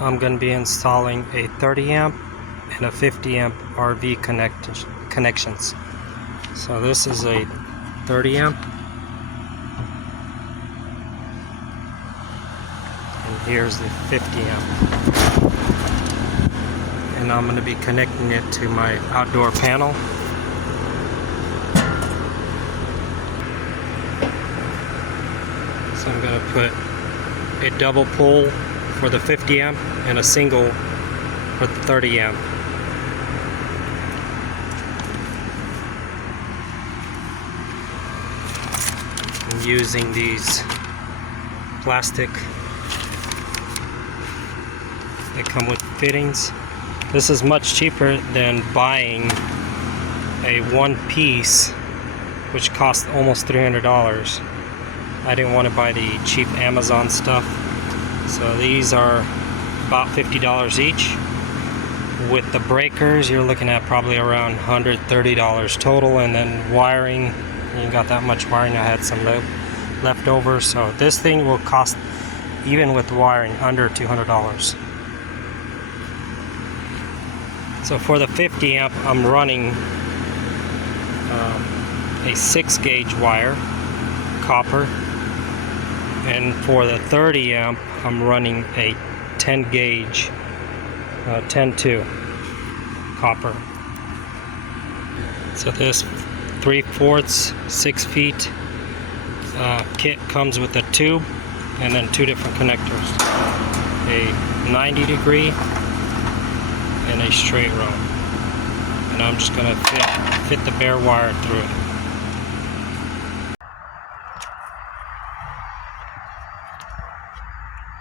I'm going to be installing a 30 amp and a 50 amp RV connections. So this is a 30 amp, and here's the 50 amp. And I'm going to be connecting it to my outdoor panel. So I'm going to put a double pole for the 50 amp and a single for the 30 amp. I'm using these plastic that come with fittings. This is much cheaper than buying a one piece, which costs almost $300. I didn't want to buy the cheap Amazon stuff, so these are about $50 each. With the breakers, you're looking at probably around $130 total, and then wiring, you got that much wiring. I had some left over, so this thing will cost, even with wiring, under $200. So for the 50 amp, I'm running a 6 gauge wire, copper. And for the 30 amp, I'm running a 10 gauge, 10-2 copper. So this 3/4, 6 feet kit comes with a tube and then two different connectors, a 90 degree and a straight row. And I'm just going to fit the bare wire through it.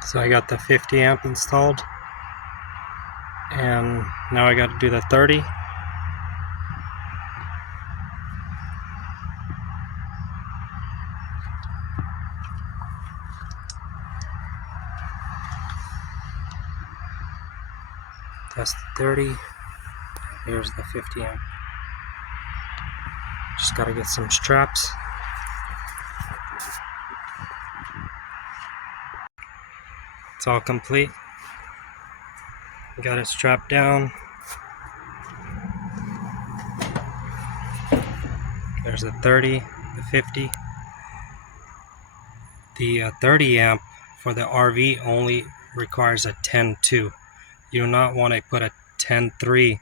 So I got the 50 amp installed, and now I got to do the 30. That's the 30. Here's the 50 amp. Just got to get some straps. It's all complete. Got it strapped down. There's the 30, the 50. The 30 amp for the RV only requires a 10-2. You do not want to put a 10-3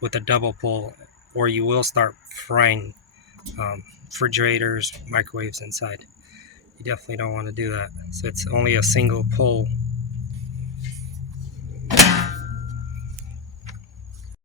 with a double pole, or you will start frying refrigerators, microwaves inside. You definitely don't want to do that. So it's only a single pole